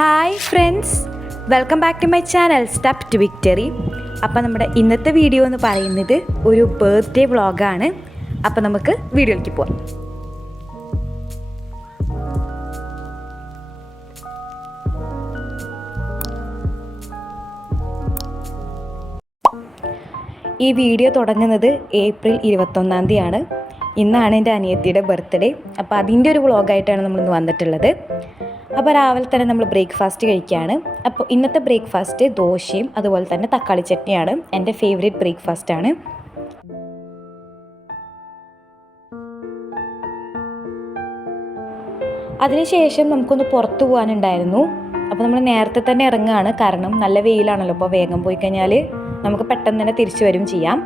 Hi friends, welcome back to my channel step to victory. അപ്പോൾ നമ്മുടെ ഇന്നത്തെ video എന്ന് പറയുന്നത് ഒരു ബർത്ത്ഡേ വ്ളോഗാണ്. അപ്പോൾ നമുക്ക് വീഡിയോയിലേക്ക് പോവാം. ഈ വീഡിയോ തുടങ്ങുന്നത് ഏപ്രിൽ 21-ാം തീയതിയാണ്. ഇന്നാണ് എൻ്റെ അനിയത്തിയുടെ ബർത്ത്ഡേ. അപ്പോൾ അതിൻ്റെ ഒരു വ്ളോഗായിട്ടാണ് നമ്മളിന്ന് വന്നിട്ടുള്ളത്. അപ്പോൾ രാവിലെ തന്നെ നമ്മൾ ബ്രേക്ക്ഫാസ്റ്റ് കഴിക്കുകയാണ്. അപ്പോൾ ഇന്നത്തെ ബ്രേക്ക്ഫാസ്റ്റ് ദോശയും അതുപോലെ തന്നെ തക്കാളി ചട്നിയാണ്. എൻ്റെ ഫേവറേറ്റ് ബ്രേക്ക്ഫാസ്റ്റാണ്. അതിനുശേഷം നമുക്കൊന്ന് പുറത്തു പോകാനുണ്ടായിരുന്നു. അപ്പോൾ നമ്മൾ നേരത്തെ തന്നെ ഇറങ്ങുകയാണ്, കാരണം നല്ല വെയിലാണല്ലോ. അപ്പോൾ വേഗം പോയി കഴിഞ്ഞാൽ നമുക്ക് പെട്ടെന്ന് തന്നെ തിരിച്ചു വരും ചെയ്യാം.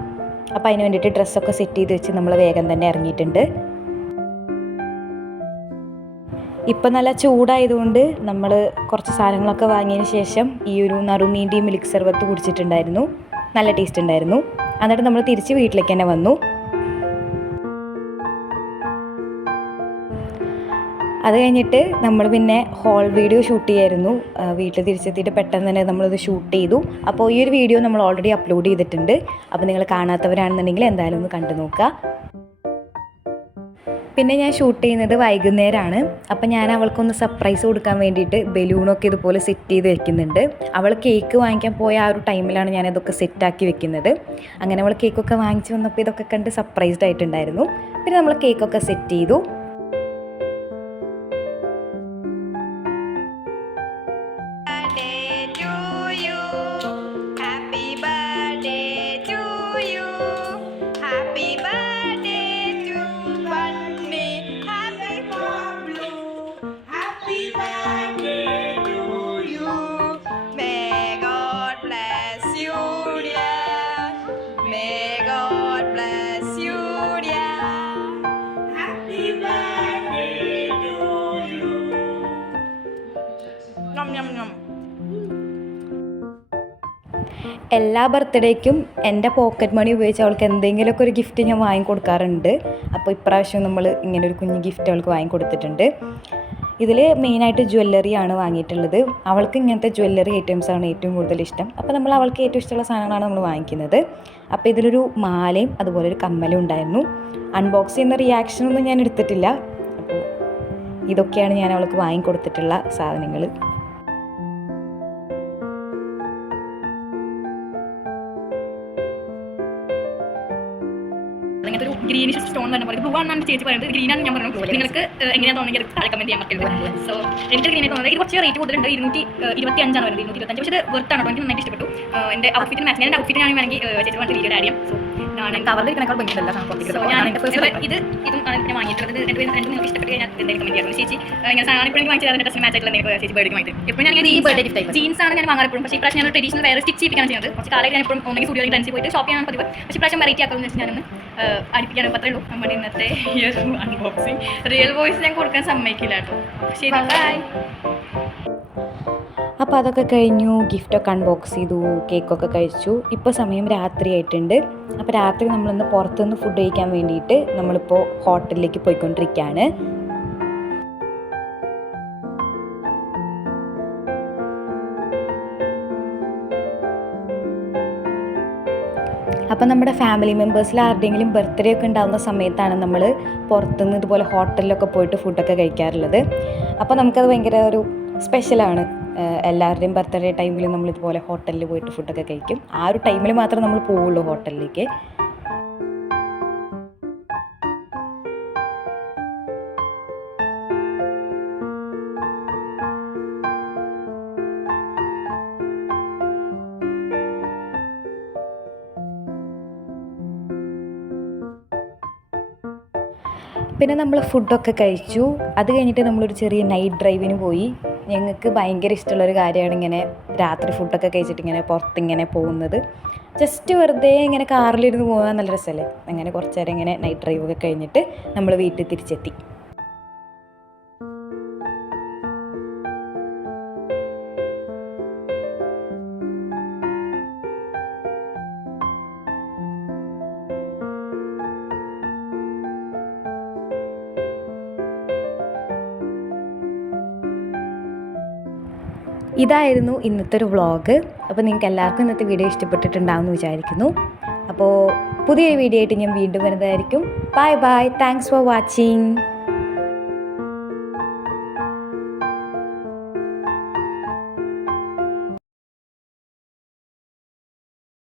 അപ്പോൾ അതിന് വേണ്ടിയിട്ട് ഡ്രസ്സൊക്കെ സെറ്റ് ചെയ്ത് വെച്ച് നമ്മൾ വേഗം തന്നെ ഇറങ്ങിയിട്ടുണ്ട്. ഇപ്പം നല്ല ചൂടായതുകൊണ്ട് നമ്മൾ കുറച്ച് സാധനങ്ങളൊക്കെ വാങ്ങിയതിന് ശേഷം ഈ ഒരു നറുനീണ്ടി മിൽക്ക് സർബത്ത് കുടിച്ചിട്ടുണ്ടായിരുന്നു. നല്ല ടേസ്റ്റ് ഉണ്ടായിരുന്നു. എന്നിട്ട് നമ്മൾ തിരിച്ച് വീട്ടിലേക്ക് തന്നെ വന്നു. അത് കഴിഞ്ഞിട്ട് നമ്മൾ പിന്നെ ഹോൾ വീഡിയോ ഷൂട്ട് ചെയ്യായിരുന്നു. വീട്ടിൽ തിരിച്ചെത്തിയിട്ട് പെട്ടെന്ന് തന്നെ നമ്മളത് ഷൂട്ട് ചെയ്തു. അപ്പോൾ ഈ ഒരു വീഡിയോ നമ്മൾ ഓൾറെഡി അപ്ലോഡ് ചെയ്തിട്ടുണ്ട്. അപ്പോൾ നിങ്ങൾ കാണാത്തവരാണെന്നുണ്ടെങ്കിൽ എന്തായാലും ഒന്ന് കണ്ടു നോക്കുക. പിന്നെ ഞാൻ ഷൂട്ട് ചെയ്യുന്നത് വൈകുന്നേരമാണ്. അപ്പം ഞാൻ അവൾക്കൊന്ന് സർപ്രൈസ് കൊടുക്കാൻ വേണ്ടിയിട്ട് ബലൂണൊക്കെ ഇതുപോലെ സെറ്റ് ചെയ്ത് വെക്കുന്നുണ്ട്. അവൾ കേക്ക് വാങ്ങിക്കാൻ പോയ ആ ഒരു ടൈമിലാണ് ഞാനിതൊക്കെ സെറ്റാക്കി വെക്കുന്നത്. അങ്ങനെ അവൾ കേക്കൊക്കെ വാങ്ങിച്ച് വന്നപ്പോൾ ഇതൊക്കെ കണ്ട് സർപ്രൈസ്ഡ് ആയിട്ടുണ്ടായിരുന്നു. പിന്നെ നമ്മൾ കേക്കൊക്കെ സെറ്റ് ചെയ്തു. എല്ലാ ബർത്ത്ഡേക്കും എൻ്റെ പോക്കറ്റ് മണി ഉപയോഗിച്ച് അവൾക്ക് എന്തെങ്കിലുമൊക്കെ ഒരു ഗിഫ്റ്റ് ഞാൻ വാങ്ങിക്കൊടുക്കാറുണ്ട്. അപ്പോൾ ഇപ്രാവശ്യം നമ്മൾ ഇങ്ങനെ ഒരു കുഞ്ഞ് ഗിഫ്റ്റ് അവൾക്ക് വാങ്ങിക്കൊടുത്തിട്ടുണ്ട്. ഇതിൽ മെയിനായിട്ട് ജ്വല്ലറിയാണ് വാങ്ങിയിട്ടുള്ളത്. അവൾക്ക് ഇങ്ങനത്തെ ജ്വല്ലറി ഐറ്റംസാണ് ഏറ്റവും കൂടുതൽ ഇഷ്ടം. അപ്പോൾ നമ്മൾ അവൾക്ക് ഏറ്റവും ഇഷ്ടമുള്ള സാധനങ്ങളാണ് നമ്മൾ വാങ്ങിക്കുന്നത്. അപ്പോൾ ഇതിലൊരു മാലയും അതുപോലെ ഒരു കമ്മലും ഉണ്ടായിരുന്നു. അൺബോക്സ് ചെയ്യുന്ന റിയാക്ഷനൊന്നും ഞാൻ എടുത്തിട്ടില്ല. അപ്പോൾ ഇതൊക്കെയാണ് ഞാൻ അവൾക്ക് വാങ്ങിക്കൊടുത്തിട്ടുള്ള സാധനങ്ങൾ. അങ്ങനത്തെ ഒരു ഗ്രീനിഷ് സ്റ്റോൺ പറഞ്ഞ പോലെ ബ്ലൂ ആണെന്നാണ് ചേച്ചി പറയുന്നത്. ഗ്രീനാണ് ഞാൻ പറഞ്ഞു. നിങ്ങൾക്ക് എങ്ങനെയാണ് തോന്നുന്നത് താഴെ കമന്റ് ചെയ്യാൻ പറ്റുന്നത്. സോ എനിക്ക് ഗ്രീനായി തോന്നുന്നത്. ഇത് കുറച്ച് റേറ്റ് കൂടുതലുണ്ട്. 225 വരുന്നത്. 225. പക്ഷേ ഇത് വെർത്താണ്. എനിക്ക് നന്നായിട്ട് ഇഷ്ടപ്പെട്ടു. എൻ്റെ ഔട്ട്ഫിറ്റിന് മാച്ച്. എൻ്റെ ഔട്ട്ഫിറ്റ് ഞാൻ വേണമെങ്കിൽ ചേച്ചി പറഞ്ഞ വീഡിയോ ആഡ് ചെയ്യാം. സോ ഞാൻ കവറിലിരിക്കണേക്കാൾ ഭംഗിയില്ല. ഇതും ഞാൻ വാങ്ങിയിട്ടുള്ളത്. രണ്ടും നിങ്ങൾക്ക് ഇഷ്ടപ്പെട്ട് കഴിഞ്ഞാൽ എന്തെങ്കിലും കമന്റ് ചെയ്യാം. ചേച്ചി ഇങ്ങനെ സാധനം ഇപ്പോഴും വാങ്ങിച്ചാൽ അതിൻ്റെ ഡ്രസ്സിന് മാച്ച് ആയിട്ടുള്ള ചേച്ചി ബർത്ത്ഡേ വാങ്ങിയിട്ട് എപ്പോഴും ഞാൻ ഈ ബർത്ത്ഡേ ഗിഫ്റ്റ് ജീൻസ് ആണ് ഞാൻ വാങ്ങാൻ എപ്പോഴും. പക്ഷേ ഇപ്രാവശ്യം ഞാൻ ട്രഡീഷണൽ വേറെ സ്റ്റിച്ച് ചെയ്യിപ്പിക്കാൻ ചെയ്യുന്നത്. കുറച്ച് കാലം ഞാൻ എപ്പോഴും ഒന്നെങ്കിൽ സ്റ്റുഡിയോ ട്രെൻഡ്സിൽ പോയിട്ട് ഷോപ്പ് ചെയ്യാൻ പതിവ്. പക്ഷേ ഇപ്രാവശ്യം വെറൈറ്റി ആക്കുമെന്ന് വെച്ചാൽ ഞാനൊന്ന് അടുപ്പിക്കാൻ പത്രേ ഉള്ളൂ. നമ്മുടെ ഇന്നത്തെ ഈ ഒരു അൺബോക്സിങ്. റിയൽ വോയിസ് ഞാൻ കൊടുക്കാൻ സമ്മതിക്കില്ല കേട്ടോ. ശരി, ബൈ. അപ്പോൾ അതൊക്കെ കഴിഞ്ഞു. ഗിഫ്റ്റൊക്കെ അൺബോക്സ് ചെയ്തു, കേക്കൊക്കെ കഴിച്ചു. ഇപ്പോൾ സമയം രാത്രി ആയിട്ടുണ്ട്. അപ്പോൾ രാത്രി നമ്മളിന്ന് പുറത്തുനിന്ന് ഫുഡ് കഴിക്കാൻ വേണ്ടിയിട്ട് നമ്മളിപ്പോൾ ഹോട്ടലിലേക്ക് പോയിക്കൊണ്ടിരിക്കുകയാണ്. അപ്പോൾ നമ്മുടെ ഫാമിലി മെമ്പേഴ്സിൽ ആരുടെയെങ്കിലും ബർത്ത്ഡേ ഒക്കെ ഉണ്ടാകുന്ന സമയത്താണ് നമ്മൾ പുറത്തുനിന്ന് ഇതുപോലെ ഹോട്ടലിലൊക്കെ പോയിട്ട് ഫുഡൊക്കെ കഴിക്കാറുള്ളത്. അപ്പോൾ നമുക്കത് ഭയങ്കര ഒരു സ്പെഷ്യലാണ്. എല്ലാവരുടെയും ബർത്ത്ഡേ ടൈമിൽ നമ്മളിതുപോലെ ഹോട്ടലിൽ പോയിട്ട് ഫുഡൊക്കെ കഴിക്കും. ആ ഒരു ടൈമിൽ മാത്രമേ നമ്മൾ പോവുള്ളൂ ഹോട്ടലിലേക്ക്. പിന്നെ നമ്മൾ ഫുഡൊക്കെ കഴിച്ചു. അത് കഴിഞ്ഞിട്ട് നമ്മളൊരു ചെറിയ നൈറ്റ് ഡ്രൈവിന് പോയി. ഞങ്ങൾക്ക് ഭയങ്കര ഇഷ്ടമുള്ളൊരു കാര്യമാണ് ഇങ്ങനെ രാത്രി ഫുഡൊക്കെ കഴിച്ചിട്ട് ഇങ്ങനെ പുറത്തിങ്ങനെ പോകുന്നത്. ജസ്റ്റ് വെറുതെ ഇങ്ങനെ കാറിലിരുന്ന് പോകാൻ നല്ല രസമല്ലേ. അങ്ങനെ കുറച്ച് നേരം ഇങ്ങനെ നൈറ്റ് ഡ്രൈവൊക്കെ കഴിഞ്ഞിട്ട് നമ്മൾ വീട്ടിൽ തിരിച്ചെത്തി. ഇതായിരുന്നു ഇന്നത്തെ ഒരു വ്ളോഗ്. അപ്പോൾ നിങ്ങൾക്ക് എല്ലാവർക്കും ഇന്നത്തെ വീഡിയോ ഇഷ്ടപ്പെട്ടിട്ടുണ്ടാകുമെന്ന് വിചാരിക്കുന്നു. അപ്പോൾ പുതിയൊരു വീഡിയോ ആയിട്ട് ഞാൻ വീണ്ടും വരുന്നതായിരിക്കും. Bye bye. Thanks for watching.